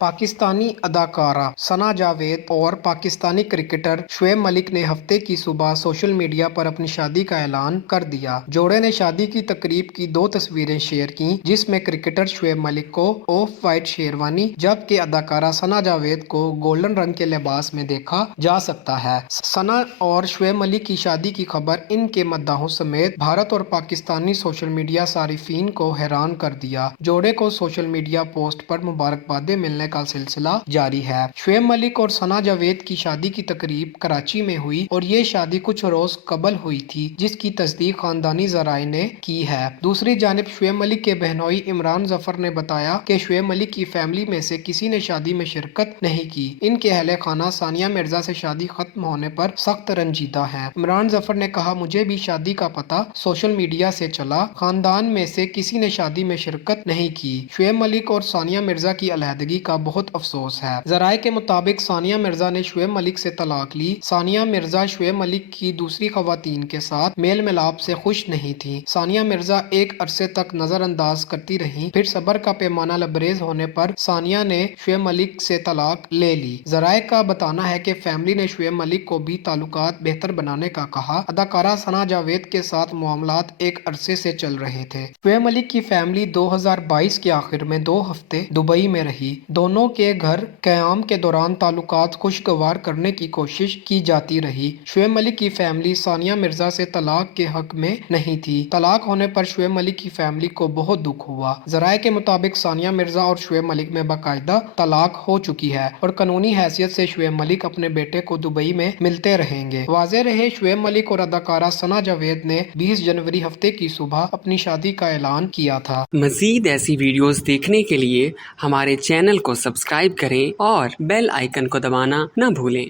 पाकिस्तानी अदाकारा सना जावेद और पाकिस्तानी क्रिकेटर शुएब मलिक ने हफ्ते की सुबह सोशल मीडिया पर अपनी शादी का ऐलान कर दिया। जोड़े ने शादी की तकरीब की 2 तस्वीरें शेयर की, जिसमें क्रिकेटर शुएब मलिक को ऑफ वाइट शेरवानी जबकि अदाकारा सना जावेद को गोल्डन रंग के लिबास में देखा जा सकता है। सना और शुएब मलिक की शादी की खबर इनके मद्दाहों समेत भारत और पाकिस्तानी सोशल मीडिया सारिफीन को हैरान कर दिया। जोड़े को सोशल मीडिया पोस्ट पर मुबारकबादें मिलने का सिलसिला जारी है। शुएब मलिक और सना जावेद की शादी की तकरीब कराची में हुई और ये शादी कुछ रोज कबल हुई थी, जिसकी तस्दीक खानदानी जराए ने की है। दूसरी जानिब शुएब मलिक के बहनोई इमरान जफर ने बताया कि शुएब मलिक की फैमिली में से किसी ने शादी में शिरकत नहीं की। इनके अहले खाना सानिया मिर्जा से शादी खत्म होने पर सख्त रंजीदा है। इमरान जफर ने कहा, मुझे भी शादी का पता सोशल मीडिया से चला, खानदान में से किसी ने शादी में शिरकत नहीं की। शुएब मलिक और सानिया मिर्जा की अलहदगी का बहुत अफसोस है। जराए के मुताबिक सानिया मिर्जा ने शुएब मलिक से तलाक ली। सानिया मिर्जा शुएब मलिक की दूसरी खवातीन के साथ मेल मिलाप से खुश नहीं थी। सानिया मिर्जा एक अरसे तक नजरअंदाज करती रही, फिर सब्र का पैमाना लबरेज होने पर सानिया ने शुएब मलिक से तलाक ले ली। जराए का बताना है कि फैमिली ने शुएब मलिक को भी ताल्लुकात बेहतर बनाने का कहा। अदाकारा सना जावेद के साथ मामलात एक अरसे से चल रहे थे। शुएब मलिक की फैमिली 2022 के आखिर में 2 हफ्ते दुबई में रही। दोनों के घर क़याम के दौरान ताल्लुकात खुशगवार करने की कोशिश की जाती रही। शुएब मलिक की फैमिली सानिया मिर्जा से तलाक के हक में नहीं थी। तलाक होने पर शुएब मलिक की फैमिली को बहुत दुख हुआ। जराए के मुताबिक सानिया मिर्जा और शुएब मलिक में बाकायदा तलाक हो चुकी है और कानूनी हैसियत से शुएब मलिक अपने बेटे को दुबई में मिलते रहेंगे। वाज़ेह रहे, शुएब मलिक और अदाकारा सना जावेद ने 20 जनवरी हफ्ते की सुबह अपनी शादी का ऐलान किया था। मज़ीद ऐसी वीडियोस देखने के लिए हमारे चैनल को सब्सक्राइब करें और बेल आइकन को दबाना न भूलें।